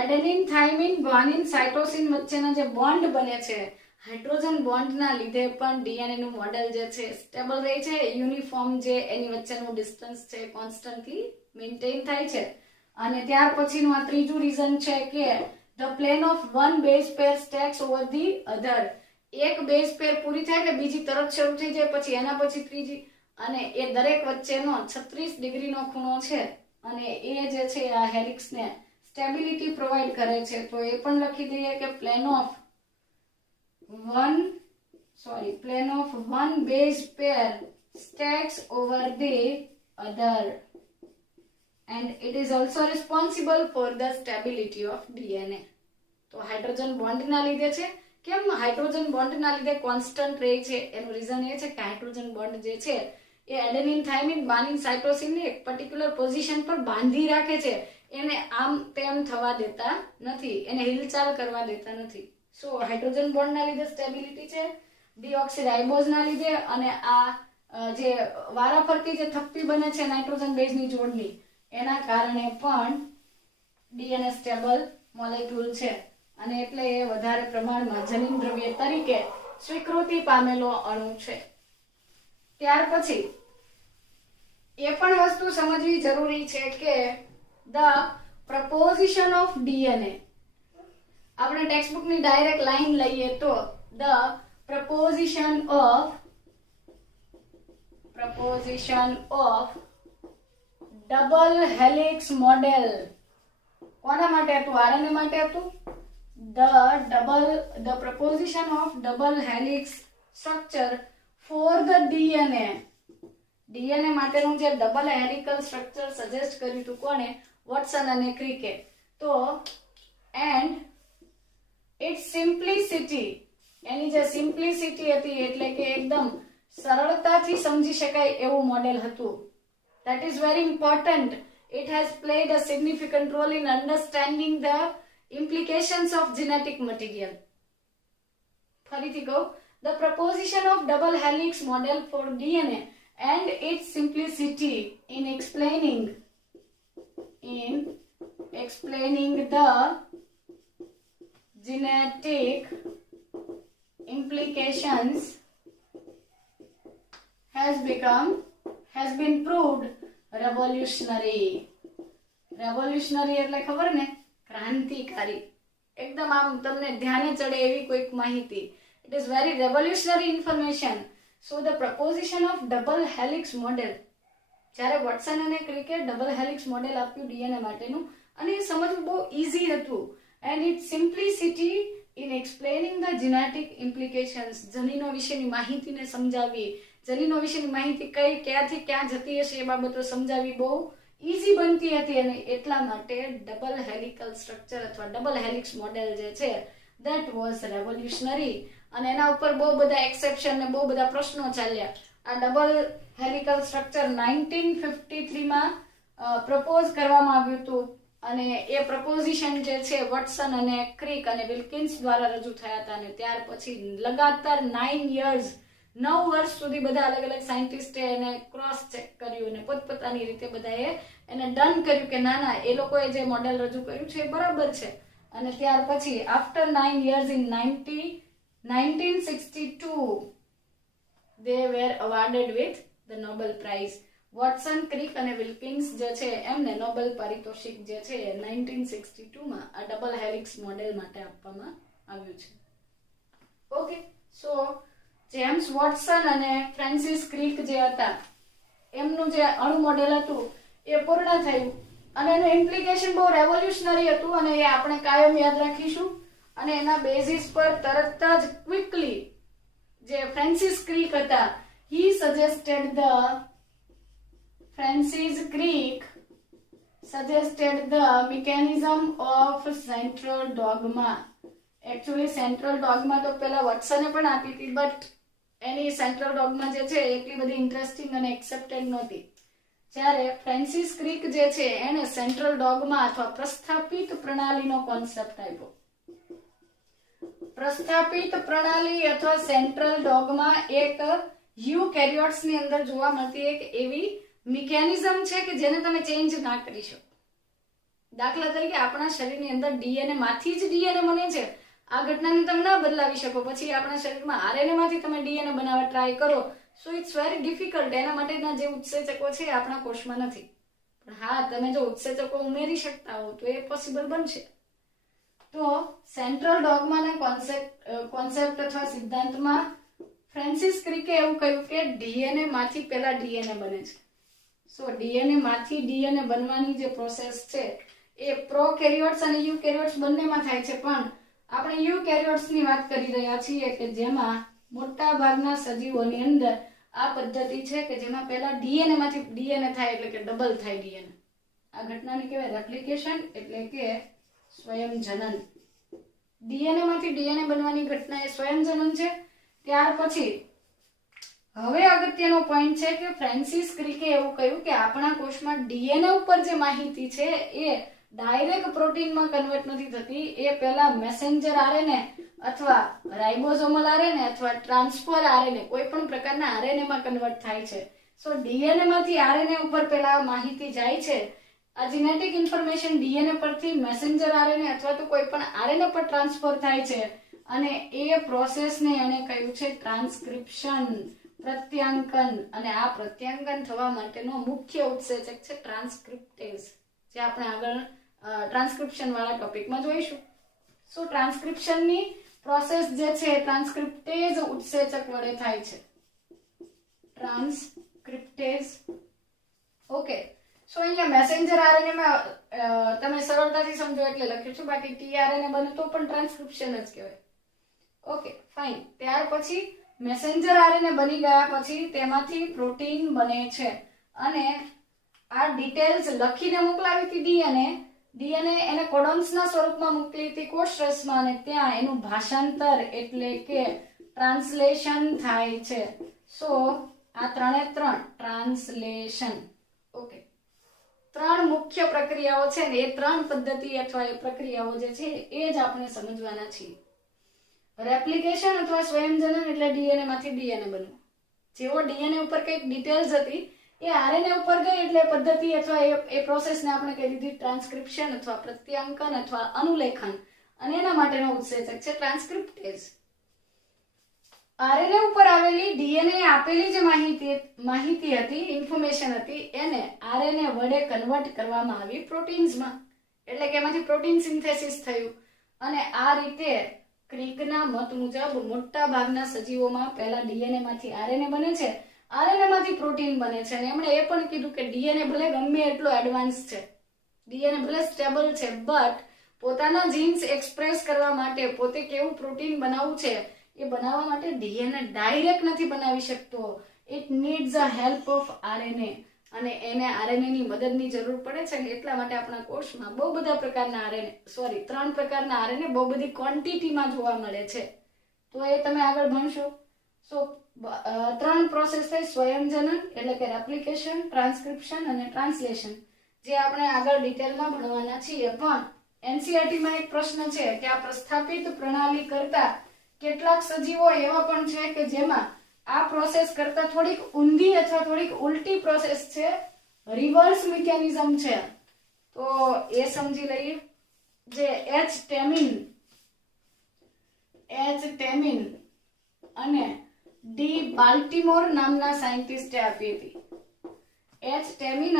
એડેનિન, થાઇમિન, ગ્વાનિન, સાઇટોસિન વચ્ચેના જે બોન્ડ બને છે હાઇડ્રોજન બોન્ડના લીધે પણ ડીએનએ નું મોડેલ જે છે સ્ટેબલ રહે છે. યુનિફોર્મ જે એની વચ્ચેનું ડિસ્ટન્સ છે કોન્સ્ટન્ટલી મેન્ટેન થાય છે. અને ત્યાર પછીનું આ ત્રીજું રીઝન છે કે the plane of one base pair stacks over the other. એક બેઝ પેર પૂરી થાય એટલે બીજી તરત શરૂ થઈ જાય, પછી એના પછી ત્રીજી, અને એ દરેક વચ્ચેનો 36 ડિગ્રીનો ખૂણો છે અને એ જે છે આ હેલિક્સને સ્ટેબિલિટી પ્રોવાઈડ કરે છે. તો એ પણ લખી દઈએ કે plane of one base pair stacks over the other and it is also responsible for the stability of DNA. તો હાઇડ્રોજન બોન્ડના લીધે છે. કેમ હાઇડ્રોજન બોન્ડના લીધે કોન્સ્ટન્ટ રહે છે? એનું રીઝન એ છે કે હાઇડ્રોજન બોન્ડ જે છે એ એડેનિન, થાઇમિન, ગ્વાનિન, સાઇટોસિનને એક પર્ટિક્યુલર પોઝિશન પર બાંધી રાખે છે. એને આમ તેમ થવા દેતા નથી, એને હિલચાલ કરવા દેતા નથી. સો હાઇડ્રોજન બોન્ડના લીધે સ્ટેબિલિટી છે, ડીઓક્સીરાઇબોઝના લીધે, અને આ જે વારાફરતી જે થપ્પી બને છે નાઇટ્રોજન બેઝની જોડની, એના કારણે પણ ડીએનએ સ્ટેબલ મોલેક્યુલ છે, અને એટલે એ વધારે પ્રમાણમાં જનીન દ્રવ્ય તરીકે સ્વીકૃતિ પામેલો અણુ છે. ત્યાર પછી એ પણ વસ્તુ સમજવી જરૂરી છે કે ધ પ્રપોઝિશન ઓફ ડીએનએ, આપણે ટેક્સ્ટબુકની ડાયરેક્ટ લાઈન લઈએ તો the proposition of double helix model કોના માટે હતું? આરએનએ માટે હતું. the proposition of double helix structure for the DNA માટેનું જે ડબલ હેલિકલ સ્ટ્રક્ચર સજેસ્ટ કર્યું હતું કોને? વોટસન અને ક્રિકે. તો એન્ડ ઇટ્સ સિમ્પ્લિસિટી, એની જે સિમ્પ્લિસિટી હતી એટલે કે એકદમ સરળતાથી સમજી શકાય એવું મોડેલ હતું. That is very important. It has played a significant role in understanding the implications of genetic material. ફરીથી કહું, the proposition of double helix model for DNA and its simplicity in explaining the genetic implications has been proved revolutionary. revolutionary એટલે ખબર ને? ક્રાંતિકારી, એકદમ આમ તમને ધ્યાને ચડે એવી કોઈક માહિતી. It is very revolutionary information. So the proposition of double helix model, જ્યારે વોટસન અને ક્રિકે ડબલ હેલિક્સ મોડેલ આપ્યું ડીએનએ માટેનું, અને એ સમજવું બહુ ઈઝી હતું. and its simplicity in explaining the genetic implications, જનીનો વિશેની માહિતીને સમજાવી, જનીનો વિશેની માહિતી કઈ ક્યાંથી ક્યાં જતી હશે એ બાબતો સમજાવી બહુ ઈઝી બનતી હતી, અને એટલા માટે ડબલ હેલિકલ સ્ટ્રક્ચર અથવા ડબલ હેલિક્સ મોડેલ જે છે that was revolutionary. અને એના ઉપર બહુ બધા એક્સેપ્શન ને બહુ બધા પ્રશ્નો ચાલ્યા. આ ડબલ હેલિકલ સ્ટ્રક્ચર 1953 માં પ્રપોઝ કરવામાં આવ્યું હતું, અને એ પ્રપોઝિશન જે છે વોટસન અને ક્રિક અને વિલ્કિન્સ દ્વારા રજૂ થયા હતા. અને ત્યાર પછી લગાતાર 9 વર્ષ સુધી બધા અલગ અલગ સાયન્ટિસ્ટે એને ક્રોસ ચેક કર્યું અને પોતપોતાની રીતે બધાએ એને ડન કર્યું કે ના ના, એ લોકોએ જે મોડેલ રજૂ કર્યું છે એ બરાબર છે. અને ત્યાર પછી after 9 years in 1962 they were awarded with the Nobel Prize. Watson, creek અને વિલ્કિન્સ જે છે એમને નોબેલ પારિતોષિક જે છે 1962 માં આ ડબલ હેલિક્સ મોડેલ માટે આપવામાં આવ્યું છે. ઓકે, સો જેમ્સ વોટસન અને ફ્રાન્સિસ ક્રિક જે હતા એમનું જે અણુ મોડેલ હતું એ પૂર્ણ થયું, અને એનું ઇમ્પ્લિકેશન બહુ રેવોલ્યુશનરી હતું, અને એ આપણે કાયમ યાદ રાખીશું. અને એના બેઝિસ પર તરત જ ક્વિકલી જે ફ્રાન્સિસ ક્રિક હતા, he suggested the mechanism of central dogma. Actually central dogma તો પેલા વોટસને પણ આપી હતી, બટ એની સેન્ટ્રલ ડોગમા જે છે એટલી બધી ઇન્ટરેસ્ટિંગ અને એક્સેપ્ટેડ નહોતી. જ્યારે ફ્રાન્સિસ ક્રિક જે છે એને સેન્ટ્રલ ડોગમા અથવા પ્રસ્થાપિત પ્રણાલીનો કોન્સેપ્ટ આપ્યો. પ્રસ્થાપિત પ્રણાલી અથવા સેન્ટ્રલ ડોગમા એક યુકેરિયોટ્સ ની અંદર જોવા મળતી એક એવી મિકેનિઝમ છે કે જેને તમે ચેન્જ ના કરી શકો. દાખલા તરીકે આપણા શરીરની અંદર ડીએનએ માંથી જ ડીએનએ બને છે, આ ઘટનાને તમે ના બદલાવી શકો. પછી આપણા શરીરમાં આરએનએ માંથી તમે ડીએનએ બનાવવા ટ્રાય કરો, સો ઇટ્સ વેરી ડિફિકલ્ટ. એના માટેના જે ઉત્સેચકો છે આપણા કોષમાં નથી, પણ હા તમે જો ઉત્સેચકો ઉમેરી શકતા હો તો એ પોસિબલ બનશે. તો સેન્ટ્રલ ડોગમાના કોન્સેપ્ટ અથવા સિદ્ધાંતમાં ફ્રાન્સિસ ક્રિકે એવું કહ્યું કે ડીએનએ માંથી પહેલા ડીએનએ બને છે. સો ડીએનએ માંથી ડીએનએ બનવાની જે પ્રોસેસ છે એ પ્રોકેરિયોટ્સ અને યુકેરિયોટ્સ બંનેમાં થાય છે, પણ આપણે યુકેરિયોટ્સ ની વાત કરી રહ્યા છીએ કે જેમાં મોટા ભાગના સજીવોની અંદર આ પદ્ધતિ છે કે જેમાં પહેલા ડીએનએ માંથી ડીએનએ થાય એટલે કે ડબલ થાય ડીએનએ. આ ઘટનાને કહેવાય રેપ્લિકેશન એટલે કે સ્વયંજનન. ડીએનએ માંથી ડીએનએ બનવાની ઘટના એ સ્વયંજનન છે. ત્યાર પછી હવે અગત્યનો પોઈન્ટ છે કે ફ્રાન્સિસ ક્રિકે એવું કહ્યું કે આપણા કોષમાં ડીએનએ ઉપર જે માહિતી છે એ ડાયરેક્ટ પ્રોટીનમાં કન્વર્ટ નથી થતી, એ પહેલા મેસેન્જર આરએનએ અથવા રાઇબોસોમલ આરએનએ અથવા ટ્રાન્સફર આરએનએ કોઈ પણ પ્રકારના આરએનએ માં કન્વર્ટ થાય છે. સો ડીએનએ માંથી આરએનએ ઉપર પહેલા માહિતી જાય છે. આ જેનેટિક ઇન્ફોર્મેશન ડીએનએ પરથી મેસેન્જર આરએનએ અથવા તો કોઈ પણ આરએનએ પર ટ્રાન્સફર થાય છે અને એ પ્રોસેસને એને કહ્યું છે ટ્રાન્સક્રિપ્શન, પ્રત્યાંકન. અને આ પ્રત્યાંકન થવા માટેનો મુખ્ય ઉત્સેચક છે ટ્રાન્સક્રિપ્ટેઝ, જે આપણે આગળ ટ્રાન્સક્રિપ્શન વાળા ટોપિકમાં જોઈશું. સો ટ્રાન્સક્રિપ્શનની પ્રોસેસ જે છે ટ્રાન્સક્રિપ્ટેઝ ઉત્સેચક વડે થાય છે. ટ્રાન્સક્રિપ્ટેઝ. ઓકે, સો અહીંયા મેસેન્જર આરએનએ માં તમે સરળતાથી સમજો એટલે લખ્યું છે, બાકી ટીઆરએનએ બને તો પણ ટ્રાન્સક્રિપ્શન જ કહેવાય. Okay fine. ત્યાર પછી મેસેન્જર આરએનએ બની ગયા પછી તેમાંથી પ્રોટીન બને છે અને આ ડિટેલ્સ લખીને મોકલાવી હતી ડીએનએ એને કોડોન્સના સ્વરૂપમાં મોકલી હતી કોષરસમાં અને ત્યાં એનું ભાષાંતર એટલે કે ટ્રાન્સલેશન થાય છે. સો આ ત્રણે ત્રણ ટ્રાન્સલેશન. ઓકે, ત્રણ મુખ્ય પ્રક્રિયાઓ છે ને એ ત્રણ પદ્ધતિ અથવા એ પ્રક્રિયાઓ જે છે એ જ આપણે સમજવાના છીએ. રેપ્લિકેશન અથવા સ્વયંજનન એટલે ડીએનએ માંથી ડીએનએ બનવું. જેવો ડીએનએ ઉપર કંઈક ડિટેલ્સ હતી એ આરએનએ ઉપર ગઈ એટલે પદ્ધતિ અથવા એ પ્રોસેસને આપણે કહી દીધી ટ્રાન્સક્રિપ્શન અથવા પ્રત્યાંકન અથવા અનુલેખન, અને એના માટેનો ઉત્સેચક છે ટ્રાન્સક્રિપ્ટેઝ. આરએનએ ઉપર આવેલી ડીએનએ આપેલી જે માહિતી હતી, ઇન્ફોર્મેશન હતી, એને આરએનએ વડે કન્વર્ટ કરવામાં આવી પ્રોટીન્સમાં, એટલે કે એમાંથી પ્રોટીન સિન્થેસિસ થયું. અને આ રીતે ક્રિકના મત મુજબ મોટા ભાગના સજીવોમાં પહેલા ડીએનએ માંથી આરએનએ બને છે, આરએનએ માંથી પ્રોટીન બને છે. અને એમણે એ પણ કીધું કે ડીએનએ ભલે ગમે એટલો એડવાન્સ છે, ડીએનએ ભલે સ્ટેબલ છે, બટ પોતાના જીન્સ એક્સપ્રેસ કરવા માટે પોતે કેવું પ્રોટીન બનાવવું છે એ બનાવવા માટે ડીએનએ ડાયરેક્ટ નથી બનાવી શકતો. It needs a help of RNA, અને એને આરએનએ ની મદદની જરૂર પડે છે. ને એટલા માટે આપણા કોષમાં બહુ બધા પ્રકારના આરએનએ, ત્રણ પ્રકારના આરએનએ બહુ બધી ક્વોન્ટિટીમાં જોવા મળે છે. તો એ તમે આગળ ભણશો. સો ત્રણ પ્રોસેસ થઈ, સ્વયંજનન એટલે કે રેપ્લિકેશન, ટ્રાન્સક્રિપ્શન અને ટ્રાન્સલેશન, જે આપણે આગળ ડિટેલમાં ભણવાના છીએ. પણ એનસીઈઆરટી માં એક પ્રશ્ન છે કે આ પ્રસ્થાપિત પ્રણાલી કરતા કેટલાક સજીવો એવા પણ છે કે જેમાં આ પ્રોસેસ કરતા થોડીક ઊંધી અથવા થોડીક ઉલટી પ્રોસેસ છે, રિવર્સ મિકેનિઝમ છે. તો એ સમજી લઈએ. જે એચ ટેમિન અને ડી બાલ્ટીમોર નામના સાયન્ટિસ્ટે આપી હતી. એચ ટેમિન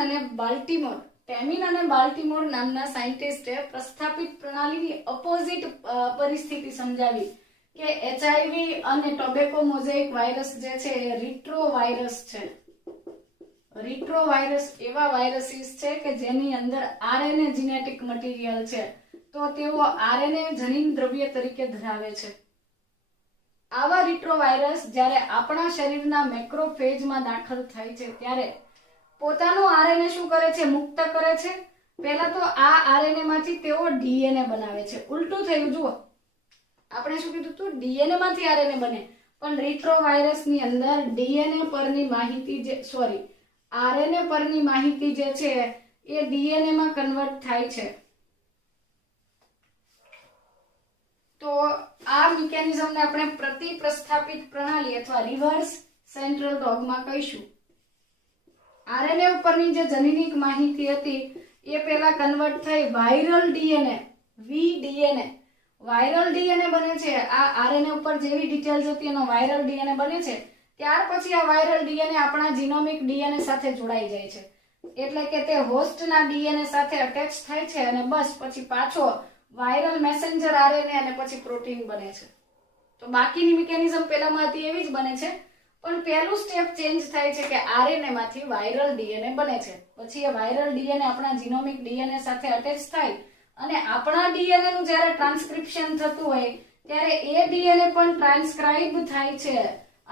અને બાલ્ટીમોર નામના સાયન્ટિસ્ટે પ્રસ્થાપિત પ્રણાલીની ઓપોઝિટ પરિસ્થિતિ સમજાવી કે એચઆઈવી અને ટોબેકો મોઝેઇક વાયરસ જે છે એ રિટ્રોવાયરસ છે. રિટ્રોવાયરસ એવા વાયરસીસ છે કે જેની અંદર આરએનએ જીનેટિક મટીરિયલ છે, તો તેઓ આરએનએ જનીન દ્રવ્ય તરીકે ધરાવે છે. આવા રિટ્રોવાયરસ જ્યારે આપણા શરીરના મેક્રોફેજમાં દાખલ થાય છે ત્યારે પોતાનું આરએનએ શું કરે છે? મુક્ત કરે છે. પહેલા તો આ આરએનએ માંથી તેઓ ડીએનએ બનાવે છે. ઉલટું થયું. જુઓ, આપણે શું કીધું હતું? ડીએનએ માંથી આરએનએ બને, પણ રિટ્રોવાયરસ ની અંદર ડીએનએ પરની માહિતી આરએનએ પરની માહિતી જે છે એ ડીએનએ માં કન્વર્ટ થાય છે. તો આ મિકેનિઝમને આપણે પ્રતિપ્રસ્થાપિત પ્રણાલી અથવા રિવર્સ સેન્ટ્રલ ડોગમા કહીશું. આરએનએ ઉપરની જે જનીનિક માહિતી હતી એ પહેલા કન્વર્ટ થઈ વાયરલ ડીએનએ, વીડીએનએ. વાયરલ ડીએનએ બને છે. આ આરએનએ ઉપર જેવી ડિટેલ્સ હતી એનો વાયરલ ડીએનએ બને છે. ત્યાર પછી આ વાયરલ ડીએનએ આપણા જીનોમિક ડીએનએ સાથે જોડાઈ જાય છે, એટલે કે તે હોસ્ટના ડીએનએ સાથે અટેચ થાય છે અને બસ પછી પાછો વાયરલ મેસેન્જર આરએનએ અને પછી પ્રોટીન બને છે. તો બાકીની મિકેનિઝમ પહેલામાં હતી એવી જ બને છે, પણ પહેલું સ્ટેપ ચેન્જ થાય છે કે આરએનએ માંથી વાયરલ ડીએનએ બને છે. પછી એ વાયરલ ડીએનએ આપણા જીનોમિક ડીએનએ સાથે અટેચ થાય અને આપણા ડીએનએ નું જ્યારે ટ્રાન્સક્રિપ્શન થતું હોય ત્યારે એ ડીએનએ પણ ટ્રાન્સક્રાઇબ થાય છે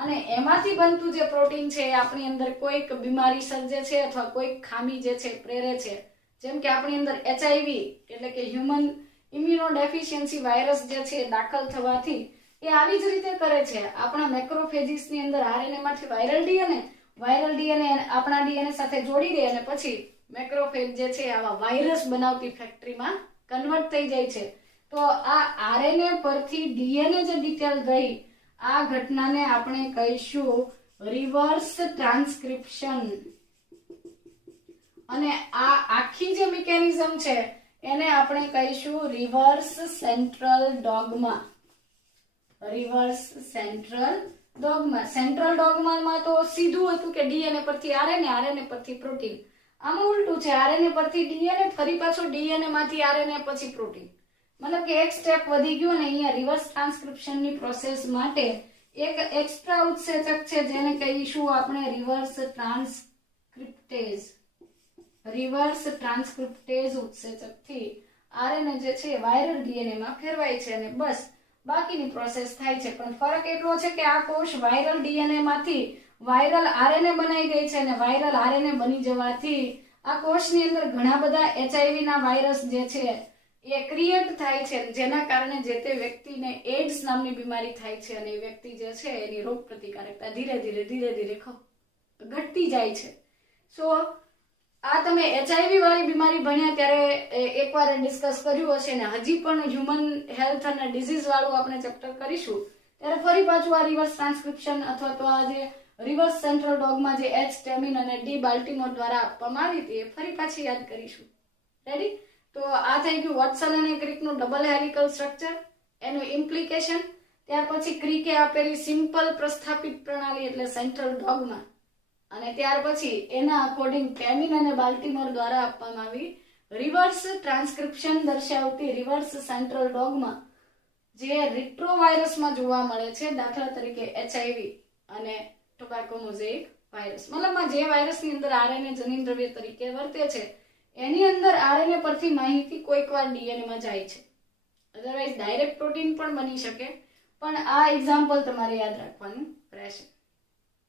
અને એમાંથી બનતું જે પ્રોટીન છે એ આપણી અંદર કોઈક બીમારી સર્જે છે અથવા કોઈક ખામી જે છે પ્રેરે છે. જેમ કે આપણી અંદર એચઆઈવી એટલે કે હ્યુમન ઇમ્યુનોડેફિશિયન્સી વાયરસ જે છે દાખલ થવાથી એ આવી જ રીતે કરે છે. આપણા મેક્રોફેજીસ ની અંદર આરએનએ માંથી વાયરલ ડીએનએ આપણા ડીએનએ સાથે જોડી દે અને પછી મેક્રોફેજ જે છે આવા વાયરસ બનાવતી ફેક્ટરીમાં કન્વર્ટ થઈ જાય છે. તો આ આરએનએ પરથી ડીએનએ જે ડિટેલ ગઈ, આ ઘટનાને આપણે કહીશું રિવર્સ ટ્રાન્સક્રિપ્શન. અને આ આખી જે મિકેનિઝમ છે એને આપણે કહીશું reverse central dogma. Reverse central dogma. Central ડોગમામાં તો સીધું હતું કે ડીએનએ પરથી આરએનએ, આરએનએ પરથી પ્રોટીન. આમાં ઉલટું છે, આરએનએ પરથી ડીએનએ, ફરી પાછો ડીએનએ માંથી આરએનએ, પછી પ્રોટીન. મતલબ કે એક સ્ટેપ વધી ગયું ને અહીંયા રિવર્સ ટ્રાન્સક્રિપ્શનની પ્રોસેસ માટે એક એક્સ્ટ્રા ઉત્સેચક છે જેને કહીશું આપણે રિવર્સ ટ્રાન્સક્રિપ્ટેઝ. રિવર્સ ટ્રાન્સક્રિપ્ટેઝ ઉત્સેચકથી આરએનએ જે છે વાયરલ ડીએનએ માં ફેરવાય છે અને બસ બાકીની પ્રોસેસ થાય છે. પણ ફરક એટલો છે કે આ કોષ વાયરલ ડીએનએ માંથી વાયરલ આરએનએ બનાવી ગઈ છે અને વાયરલ આરએનએ બની જવાથી આ કોષની અંદર ઘણા બધા એચઆઈવી ના વાયરસ જે છે એ ક્રિએટ થાય છે, જેના કારણે જે તે વ્યક્તિને એડ્સ નામની બીમારી થાય છે અને એ વ્યક્તિ જે છે એની રોગ પ્રતિકારકતા ધીરે ધીરે ઘટતી જાય છે. સો આ તમે એચઆઈવી વાળી બીમારી ભણ્યા ત્યારે એકવાર ડિસ્કસ કર્યું હશે ને હજી પણ હ્યુમન હેલ્થ અને ડિઝીઝ વાળું આપણે ચેપ્ટર કરીશું ત્યારે ફરી પાછું આ રિવર્સ ટ્રાન્સક્રિપ્શન અથવા તો આ જે રિવર્સ સેન્ટ્રલ ડોગમાં જે એચ ટેમિન અને ડી બાલ્ટીમોર દ્વારા આપવામાં આવી હતી એ ફરી પાછી યાદ કરીશું. રેડી? તો આ થઈ ગયું વોટસન અને ક્રિકનું ડબલ હેલિકલ સ્ટ્રક્ચર, એનું ઇમ્પ્લિકેશન. ત્યાર પછી ક્રિકે આપેલી સિમ્પલ પ્રસ્થાપિત પ્રણાલી એટલે સેન્ટ્રલ ડોગમા, અને ત્યાર પછી એના અકોર્ડિંગ ટેમિન અને બાલ્ટીમોર દ્વારા આપવામાં આવી રિવર્સ ટ્રાન્સક્રિપ્શન દર્શાવતી રિવર્સ સેન્ટ્રલ ડોગમા જે રિટ્રોવાયરસમાં જોવા મળે છે, દાખલા તરીકે એચઆઈવી અને ટોબેકોમોઝેઇક વાયરસ. મતલબમાં જે વાયરસની અંદર આરએનએ જનીન દ્રવ્ય તરીકે વર્તે છે એની અંદર આરએનએ પરથી માહિતી કોઈકવાર ડીએનએ માં જાય છે. અધરવાઇઝ ડાયરેક્ટ પ્રોટીન પણ બની શકે, પણ આ એક્ઝામ્પલ તમારે યાદ રાખવાનું રહેશે.